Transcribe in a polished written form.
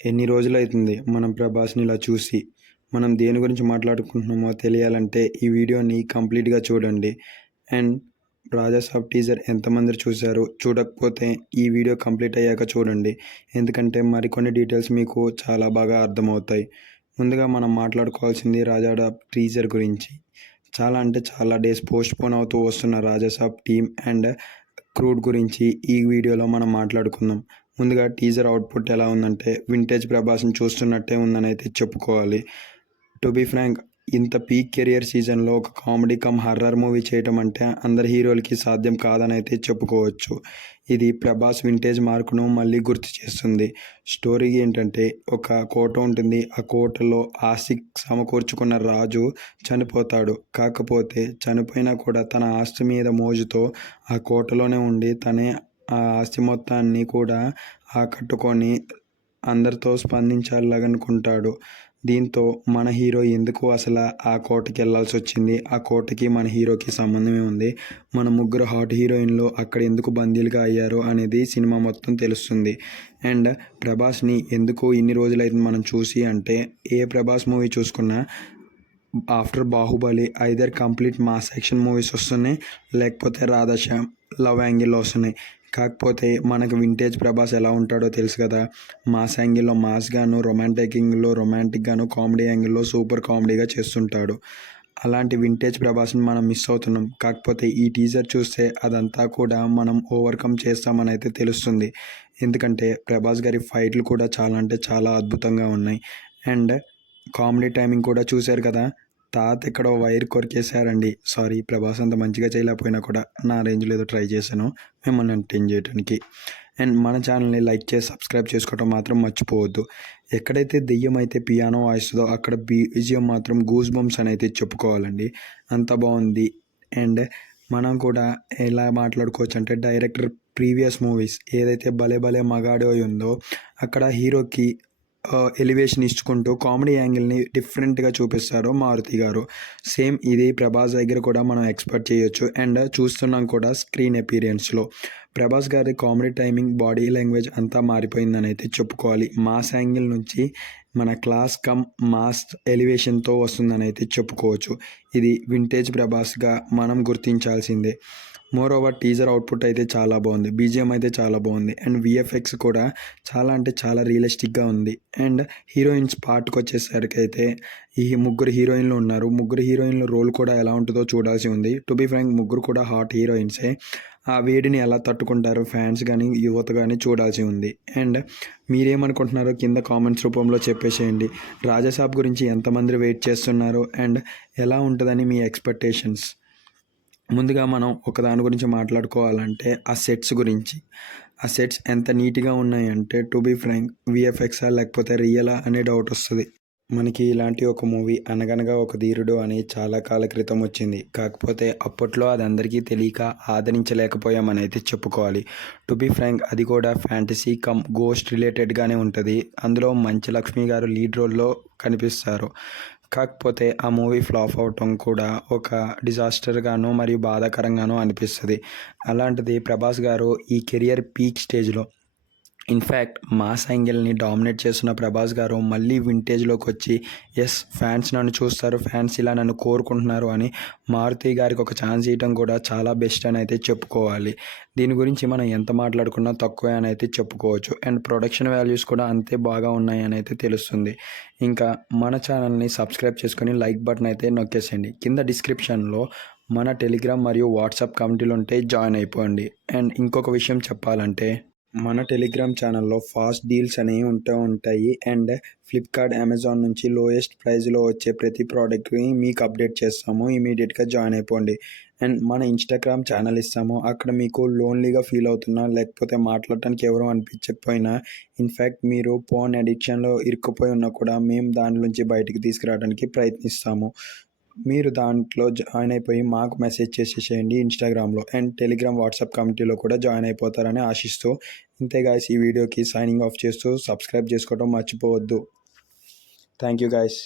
ఎన్ని రోజులైతుంది మనం ప్రభాస్‌ని ఇలా చూసి. మనం దేని గురించి మాట్లాడుకుంటున్నామో తెలియాలంటే ఈ వీడియోని కంప్లీట్‌గా చూడండి. అండ్ 'రాజాసాబ్' టీజర్ ఎంతమంది చూసారు? చూడకపోతే ఈ వీడియో కంప్లీట్ అయ్యాక చూడండి. ఎందుకంటే మరికొన్ని డీటెయిల్స్ మీకు చాలా బాగా అర్థమవుతాయి. ముందుగా మనం మాట్లాడుకోవాల్సింది 'రాజాసాబ్' టీజర్ గురించి. చాలా అంటే చాలా డేస్ పోస్ట్‌పోన్ అవుతూ వస్తున్న 'రాజాసాబ్' టీమ్ అండ్ క్రూడ్ గురించి ఈ వీడియోలో మనం మాట్లాడుకుందాం. ముందుగా టీజర్ అవుట్పుట్ ఎలా ఉందంటే వింటేజ్ ప్రభాస్ని చూస్తున్నట్టే ఉందని అయితే చెప్పుకోవాలి. టు బీ ఫ్రాంక్, ఇంత పీక్ కెరియర్ సీజన్లో ఒక కామెడీ కమ్ హర్రర్ మూవీ చేయటం అంటే అందరి హీరోలకి సాధ్యం కాదని అయితే చెప్పుకోవచ్చు. ఇది ప్రభాస్ వింటేజ్ మార్కును మళ్ళీ గుర్తు చేస్తుంది. స్టోరీ ఏంటంటే, ఒక కోట ఉంటుంది. ఆ కోటలో ఆస్తి సమకూర్చుకున్న రాజు చనిపోతాడు. కాకపోతే చనిపోయినా కూడా తన ఆస్తి మీద మోజుతో ఆ కోటలోనే ఉండి తనే ఆ ఆస్తి మొత్తాన్ని కూడా ఆకట్టుకొని అందరితో స్పందించాలనుకుంటాడు. దీంతో మన హీరో ఎందుకు అసలు ఆ కోటకి వెళ్ళాల్సి వచ్చింది, ఆ కోటకి మన హీరోకి సంబంధమే ఉంది, మన ముగ్గురు హాట్ హీరోయిన్లు అక్కడ ఎందుకు బందీలుగా అయ్యారు అనేది సినిమా మొత్తం తెలుస్తుంది. అండ్ ప్రభాస్ని ఎందుకు ఇన్ని రోజులైంది మనం చూసి అంటే, ఏ ప్రభాస్ మూవీ చూసుకున్నా after Baahubali either complete mass action movies వస్తున్నాయి, లేకపోతే రాధాశ్యామ్ లవ్ యాంగిల్లో వస్తున్నాయి. కాకపోతే మనకు వింటేజ్ ప్రభాస్ ఎలా ఉంటాడో తెలుసు కదా. మాస్ యాంగిల్లో మాస్గాను, రొమాంటిక్ యాంగిల్లో రొమాంటిక్గాను, కామెడీ యాంగిల్లో సూపర్ కామెడీగా చేస్తుంటాడు. అలాంటి వింటేజ్ ప్రభాస్ని మనం మిస్ అవుతున్నాం. కాకపోతే ఈ టీజర్ చూస్తే అదంతా కూడా మనం ఓవర్కమ్ చేస్తామని అయితే తెలుస్తుంది. ఎందుకంటే ప్రభాస్ గారి ఫైట్లు కూడా చాలా అంటే చాలా అద్భుతంగా ఉన్నాయి. అండ్ కామెడీ టైమింగ్ కూడా చూశారు కదా. తాత ఎక్కడో వైర్ కొరికేశారండి. సారీ, ప్రభాస్ అంత మంచిగా చేయలేకపోయినా కూడా నా రేంజ్లో ఏదో ట్రై చేశాను మిమ్మల్ని ఎంటర్టైన్ చేయడానికి. అండ్ మన ఛానల్ని లైక్ చేసి సబ్స్క్రైబ్ చేసుకోవడం మాత్రం మర్చిపోవద్దు. ఎక్కడైతే దెయ్యం అయితే పియానో వాయిస్తుందో అక్కడ బీజిఎం మాత్రం గూస్ బంప్స్ అని అయితే చెప్పుకోవాలండి. అంత బాగుంది. అండ్ మనం కూడా ఎలా మాట్లాడుకోవచ్చు అంటే, డైరెక్టర్ ప్రీవియస్ మూవీస్ ఏదైతే భలే భలే మగాడో ఉందో అక్కడ హీరోకి ఎలివేషన్ ఇచ్చుకుంటూ కామెడీ యాంగిల్ని డిఫరెంట్గా చూపిస్తారు మారుతి గారు. సేమ్ ఇది ప్రభాస్ దగ్గర కూడా మనం ఎక్స్పెక్ట్ చేయొచ్చు. అండ్ చూస్తున్నాం కూడా స్క్రీన్ అపీరియన్స్లో ప్రభాస్ గారి కామెడీ టైమింగ్, బాడీ లాంగ్వేజ్ అంతా మారిపోయిందని అయితే చెప్పుకోవాలి. మాస్ యాంగిల్ నుంచి మన క్లాస్ కమ్ మాస్ ఎలివేషన్తో వస్తుందని అయితే చెప్పుకోవచ్చు. ఇది వింటేజ్ ప్రభాస్గా మనం గుర్తించాల్సిందే. మోర్ ఓవర్ టీజర్ అవుట్పుట్ అయితే చాలా బాగుంది. బీజిఎం అయితే చాలా బాగుంది. అండ్ విఎఫ్ఎక్స్ కూడా చాలా అంటే చాలా రియలిస్టిక్గా ఉంది. అండ్ హీరోయిన్స్ పార్ట్కి వచ్చేసరికి అయితే ఈ ముగ్గురు హీరోయిన్లు ఉన్నారు. ముగ్గురు హీరోయిన్ల రోల్ కూడా ఎలా ఉంటుందో చూడాల్సి ఉంది. టు బీ ఫ్రాంక్, ముగ్గురు కూడా హాట్ హీరోయిన్సే. ఆ వేడిని ఎలా తట్టుకుంటారో ఫ్యాన్స్ కానీ యువత కానీ చూడాల్సి ఉంది. అండ్ మీరేమనుకుంటున్నారో కింద కామెంట్స్ రూపంలో చెప్పేసేయండి. రాజాసాబ్ గురించి ఎంతమంది వెయిట్ చేస్తున్నారు అండ్ ఎలా ఉంటుందని మీ ఎక్స్పెక్టేషన్స్. ముందుగా మనం ఒకదాని గురించి మాట్లాడుకోవాలంటే ఆ సెట్స్ గురించి. ఆ సెట్స్ ఎంత నీట్గా ఉన్నాయంటే, టు బీ ఫ్రాంక్, విఎఫ్ఎక్సా లేకపోతే రియలా అనే డౌట్ వస్తుంది. మనకి ఇలాంటి ఒక మూవీ 'అనగనగా ఒక ధీరుడు' అని చాలా కాల క్రితం వచ్చింది. కాకపోతే అప్పట్లో అది అందరికీ తెలియక ఆదరించలేకపోయామని అయితే చెప్పుకోవాలి. టు బీ ఫ్రాంక్, అది కూడా ఫ్యాంటసీ కమ్ గోస్ట్ రిలేటెడ్గానే ఉంటుంది. అందులో మంచు లక్ష్మి గారు లీడ్ రోల్లో కనిపిస్తారు. కాకపోతే ఆ మూవీ ఫ్లాప్ అవటం కూడా ఒక డిజాస్టర్గాను మరియు బాధాకరంగాను అనిపిస్తుంది. అలాంటిది ప్రభాస్ గారు ఈ కెరియర్ పీక్ స్టేజ్లో, ఇన్ఫ్యాక్ట్ మాస్ యాంగిల్ని డామినేట్ చేస్తున్న ప్రభాస్ గారు మళ్ళీ వింటేజ్లోకి వచ్చి, ఎస్ ఫ్యాన్స్ నన్ను చూస్తారు, ఫ్యాన్స్ ఇలా నన్ను కోరుకుంటున్నారు అని మారుతి గారికి ఒక ఛాన్స్ ఇవ్వడం కూడా చాలా బెస్ట్ అని అయితే చెప్పుకోవాలి. దీని గురించి మనం ఎంత మాట్లాడుకున్నా తక్కువే అని అయితే చెప్పుకోవచ్చు. అండ్ ప్రొడక్షన్ వాల్యూస్ కూడా అంతే బాగా ఉన్నాయని అయితే తెలుస్తుంది. ఇంకా మన ఛానల్ని సబ్స్క్రైబ్ చేసుకొని లైక్ బటన్ అయితే నొక్కేసేయండి. కింద డిస్క్రిప్షన్లో మన టెలిగ్రామ్ మరియు వాట్సాప్ కమ్యూనిటీలు ఉంటే జాయిన్ అయిపోండి. అండ్ ఇంకొక విషయం చెప్పాలంటే, మన టెలిగ్రామ్ ఛానల్లో ఫాస్ట్ డీల్స్ అనేవి ఉంటాయి. అండ్ ఫ్లిప్కార్ట్, అమెజాన్ నుంచి లోయెస్ట్ ప్రైస్లో వచ్చే ప్రతి ప్రోడక్ట్ని మీకు అప్డేట్ చేస్తాము. ఇమీడియట్గా జాయిన్ అయిపోండి. అండ్ మన ఇన్స్టాగ్రామ్ ఛానల్ ఇస్తాము. అక్కడ మీకు లోన్లీగా ఫీల్ అవుతున్నా, లేకపోతే మాట్లాడటానికి ఎవరో అనిపించకపోయినా, ఇన్ఫ్యాక్ట్ మీరు ఫోన్ అడిక్షన్లో ఇరుక్కుపోయి ఉన్నా కూడా మేము దాని నుంచి బయటికి తీసుకురావడానికి ప్రయత్నిస్తాము. మీరు దాంట్లో జాయిన్ అయిపోయి మాకు మెసేజ్ చేసేసేయండి ఇన్స్టాగ్రామ్లో. అండ్ టెలిగ్రామ్, వాట్సాప్ కమ్యూనిటీలో కూడా జాయిన్ అయిపోతారని ఆశిస్తూ, ఇంతే గాయ్స్, ఈ వీడియోకి సైనింగ్ ఆఫ్ చేస్తూ సబ్స్క్రైబ్ చేసుకోవడం మర్చిపోవద్దు. Thank you guys.